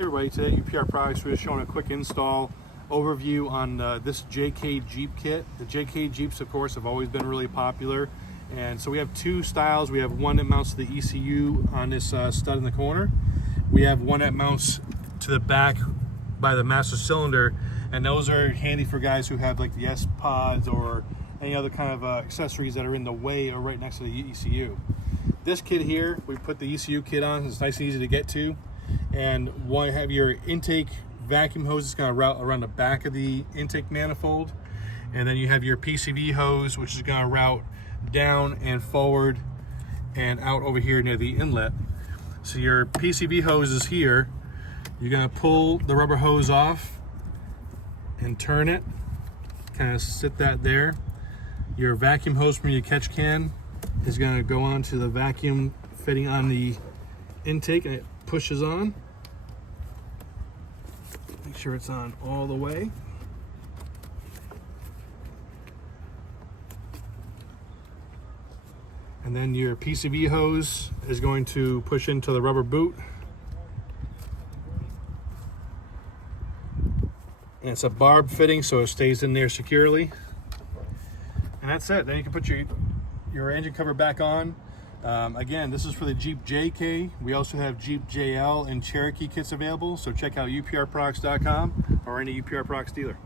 Hey everybody, today at UPR Products we're just showing a quick install overview on this JK Jeep kit. The JK Jeeps, of course, have always been really popular, and so we have two styles. We have one that mounts to the ECU on this stud in the corner. We have one that mounts to the back by the master cylinder, and those are handy for guys who have like the S-Pods or any other kind of accessories that are in the way or right next to the ECU. This kit here, we put the ECU kit on. It's nice and easy to get to. And one, have your intake vacuum hose is going to route around the back of the intake manifold, and then you have your PCV hose, which is going to route down and forward and out over here near the inlet. So your PCV hose is here. You're going to pull the rubber hose off and turn it, kind of sit that there. Your vacuum hose from your catch can is going to go on to the vacuum fitting on the intake, and it pushes on. Make sure it's on all the way. And then your PCV hose is going to push into the rubber boot. And it's a barb fitting, so it stays in there securely. And that's it. Then you can put your engine cover back on. Again, this is for the Jeep JK. We also have Jeep JL and Cherokee kits available, so check out uprproducts.com or any UPR Products dealer.